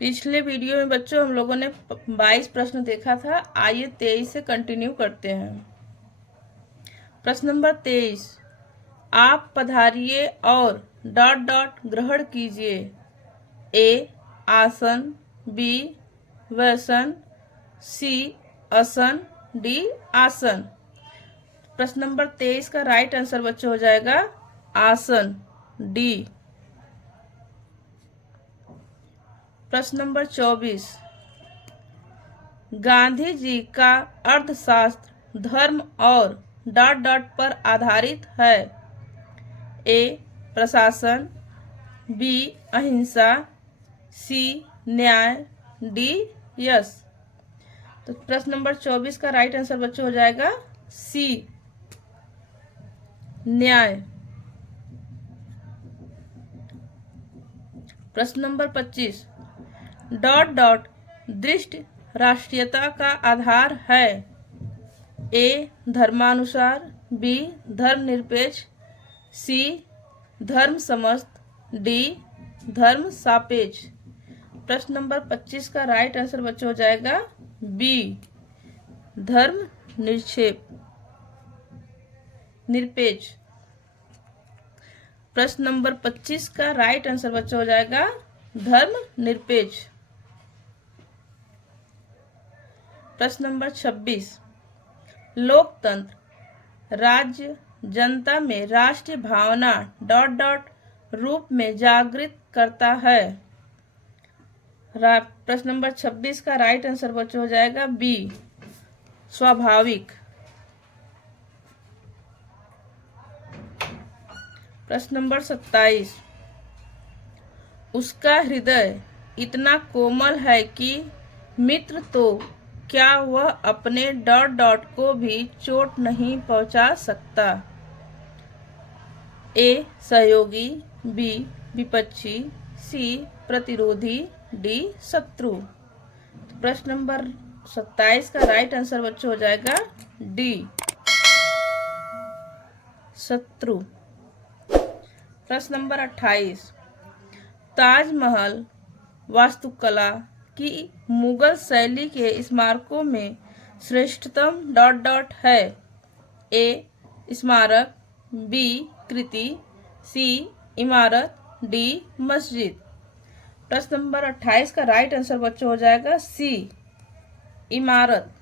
पिछले वीडियो में बच्चों हम लोगों ने 22 प्रश्न देखा था। आइए 23 से कंटिन्यू करते हैं। प्रश्न नंबर 23, आप पधारिए और डॉट डॉट ग्रहण कीजिए। ए आसन, बी व्यसन, सी आसन, डी आसन। प्रश्न नंबर 23 का राइट आंसर बच्चों हो जाएगा आसन, डी। प्रश्न नंबर 24, गांधी जी का अर्थशास्त्र धर्म और डॉट डॉट पर आधारित है। ए प्रशासन, बी अहिंसा, सी न्याय, डी यश। तो प्रश्न नंबर 24 का राइट आंसर बच्चों हो जाएगा सी न्याय। प्रश्न नंबर 25, डॉट डॉट दृष्ट राष्ट्रीयता का आधार है। ए धर्मानुसार, बी धर्मनिरपेक्ष, सी धर्म समस्त, डी धर्म सापेक्ष। प्रश्न नंबर 25 का राइट आंसर बच्चों हो जाएगा बी धर्म निरपेक्ष। प्रश्न नंबर 25 का राइट आंसर बच्चों हो जाएगा धर्म निरपेक्ष। प्रश्न नंबर 26, लोकतंत्र राज्य जनता में राष्ट्रीय भावना डॉट डॉट रूप में जागृत करता है। प्रश्न नंबर 26 का राइट आंसर बच्चों हो जाएगा बी स्वाभाविक। प्रश्न नंबर 27, उसका हृदय इतना कोमल है कि मित्र तो क्या वह अपने डॉट डॉट को भी चोट नहीं पहुंचा सकता। ए सहयोगी, बी विपक्षी, सी प्रतिरोधी, डी शत्रु। प्रश्न नंबर 27 का राइट आंसर बच्चों हो जाएगा डी शत्रु। प्रश्न नंबर 28, ताजमहल वास्तुकला की मुगल शैली के स्मारकों में श्रेष्ठतम डॉट डॉट है। ए स्मारक, बी कृति, सी इमारत, डी मस्जिद। प्रश्न नंबर 28 का राइट आंसर बच्चों हो जाएगा सी इमारत।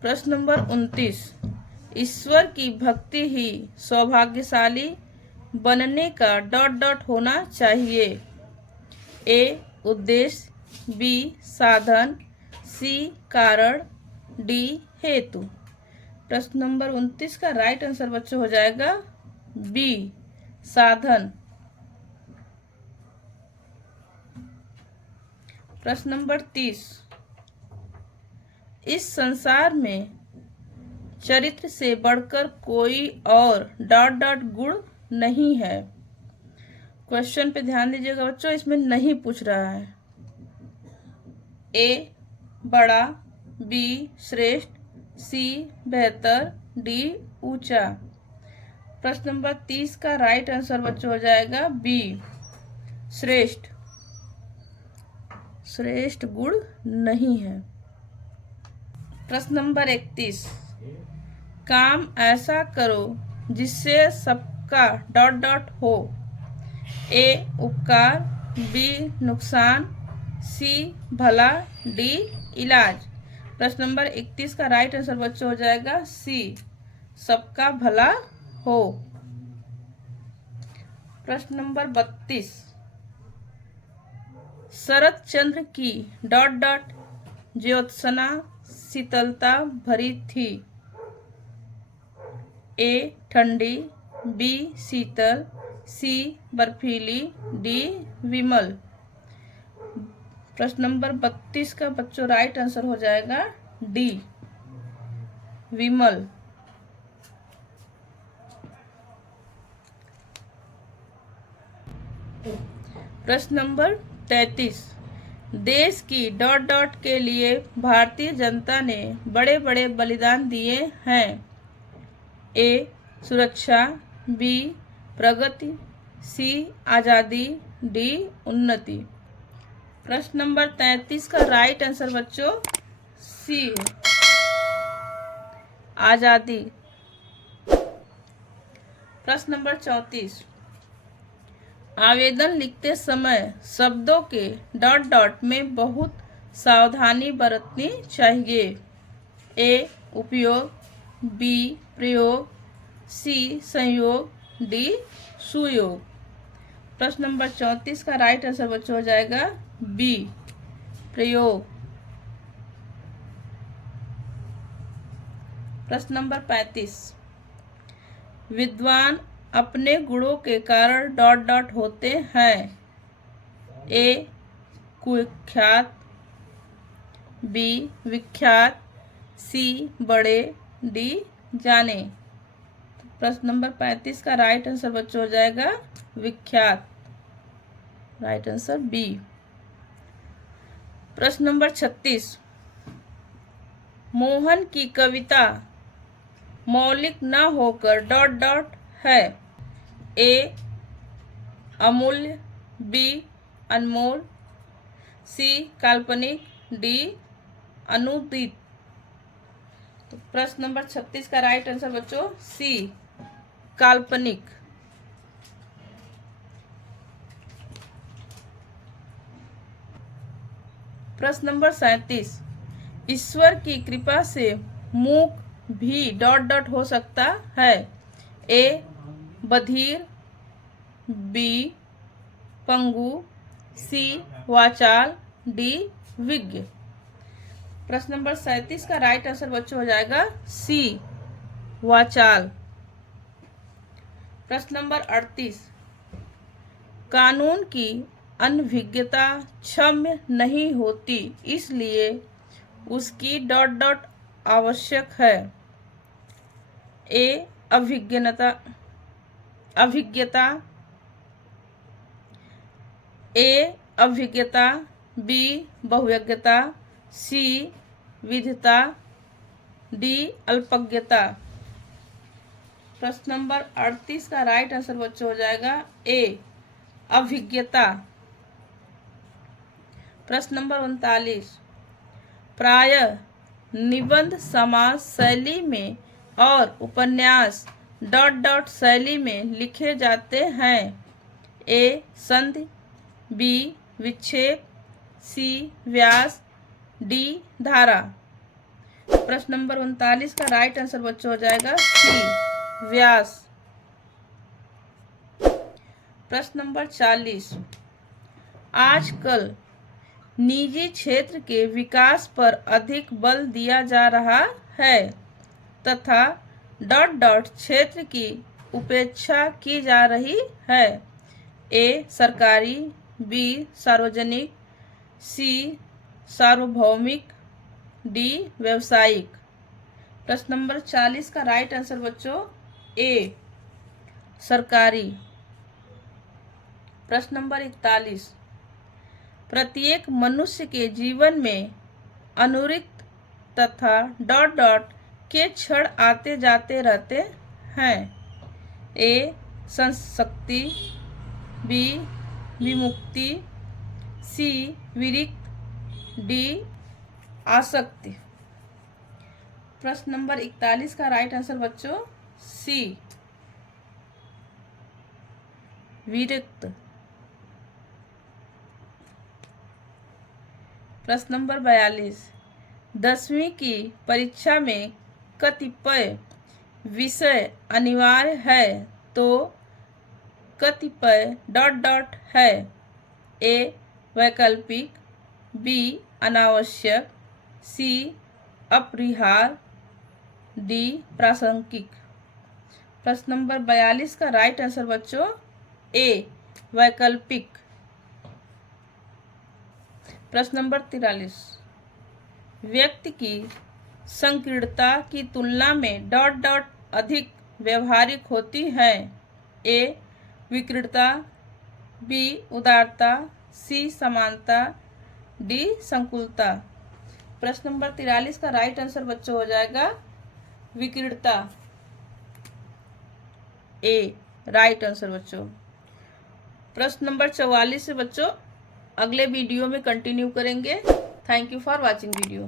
प्रश्न नंबर 29, ईश्वर की भक्ति ही सौभाग्यशाली बनने का डॉट डॉट होना चाहिए। ए उद्देश्य, बी साधन, सी कारण, डी हेतु। प्रश्न नंबर 29 का राइट आंसर बच्चों हो जाएगा बी साधन। प्रश्न नंबर 30, इस संसार में चरित्र से बढ़कर कोई और डॉट डॉट गुण नहीं है। क्वेश्चन पे ध्यान दीजिएगा बच्चों, इसमें नहीं पूछ रहा है। ए बड़ा, बी श्रेष्ठ, सी बेहतर, डी ऊंचा। प्रश्न नंबर 30 का राइट आंसर बच्चों हो जाएगा बी श्रेष्ठ। श्रेष्ठ गुण नहीं है। प्रश्न नंबर 31, काम ऐसा करो जिससे सबका डॉट डॉट हो। ए उपकार, बी नुकसान, सी भला, डी इलाज। प्रश्न नंबर 31 का राइट आंसर बच्चों हो जाएगा सी सबका भला हो। प्रश्न नंबर 32, शरत चंद्र की डॉट डॉट ज्योत्सना शीतलता भरी थी। ए ठंडी, बी शीतल, सी बर्फीली, डी विमल। प्रश्न नंबर 32 का बच्चों राइट आंसर हो जाएगा डी विमल। प्रश्न नंबर 33, देश की डॉट डॉट के लिए भारतीय जनता ने बड़े बड़े बलिदान दिए हैं। ए सुरक्षा, बी प्रगति, सी आज़ादी, डी उन्नति। प्रश्न नंबर 33 का राइट आंसर बच्चों सी है, आज़ादी। प्रश्न नंबर 34, आवेदन लिखते समय शब्दों के डॉट डॉट में बहुत सावधानी बरतनी चाहिए। ए उपयोग, बी प्रयोग, सी संयोग, डी सुयोग। प्रश्न नंबर 34 का राइट आंसर बच्चों हो जाएगा बी प्रयोग। प्रश्न नंबर 35, विद्वान अपने गुणों के कारण डॉट डॉट होते हैं। ए कुख्यात, बी विख्यात, सी बड़े, डी जाने। प्रश्न नंबर 35 का राइट आंसर बच्चों हो जाएगा विख्यात, राइट आंसर बी। प्रश्न नंबर 36, मोहन की कविता मौलिक न होकर डॉट डॉट है। ए अमूल्य, बी अनमोल, सी काल्पनिक, डी अनुदित। तो प्रश्न नंबर 36 का राइट आंसर बच्चों सी काल्पनिक। प्रश्न नंबर 37, ईश्वर की कृपा से मूक भी डॉट डॉट हो सकता है। ए बधिर, बी पंगु, सी वाचाल, डी विज्ञ। प्रश्न नंबर 37 का राइट आंसर बच्चों हो जाएगा सी वाचाल। प्रश्न नंबर 38, कानून की अनभिज्ञता क्षम्य नहीं होती, इसलिए उसकी डॉट डॉट आवश्यक है। ए अभिज्ञता, ए अभिज्ञता, बी बहुज्ञता, सी विधता, डी अल्पज्ञता। प्रश्न नंबर 38 का राइट आंसर बच्चों हो जाएगा ए अभिज्ञता। प्रश्न नंबर 39, प्रायः निबंध समास शैली में और उपन्यास डॉट डॉट शैली में लिखे जाते हैं। ए संधि, बी विक्षेप, सी व्यास, डी धारा। प्रश्न नंबर 39 का राइट आंसर बच्चों हो जाएगा सी व्यास। प्रश्न नंबर 40, आजकल निजी क्षेत्र के विकास पर अधिक बल दिया जा रहा है तथा डॉट डॉट क्षेत्र की उपेक्षा की जा रही है। ए सरकारी, बी सार्वजनिक, सी सार्वभौमिक, डी व्यावसायिक। प्रश्न नंबर 40 का राइट आंसर बच्चों ए सरकारी। प्रश्न नंबर 41, प्रत्येक मनुष्य के जीवन में अनुरिक्त तथा डॉट डॉट के क्षण आते जाते रहते हैं। ए संशक्ति, बी विमुक्ति, सी विरिक्त, डी आसक्ति। प्रश्न नंबर 41 का राइट आंसर बच्चों सी विरिक्त। प्रश्न नंबर 42, 10वीं की परीक्षा में कतिपय विषय अनिवार्य है तो कतिपय डॉट डॉट है। ए वैकल्पिक, बी अनावश्यक, सी अपरिहार्य, डी प्रासंगिक। प्रश्न नंबर 42 का राइट आंसर बच्चों ए वैकल्पिक। प्रश्न नंबर 43, व्यक्ति की संकीर्णता की तुलना में डॉट डॉट अधिक व्यवहारिक होती है। ए विकृतता, बी उदारता, सी समानता, डी संकुलता। प्रश्न नंबर 43 का राइट आंसर बच्चों हो जाएगा विकृतता, ए राइट आंसर बच्चों। प्रश्न नंबर 44 से बच्चों अगले वीडियो में कंटिन्यू करेंगे। Thank you for watching video.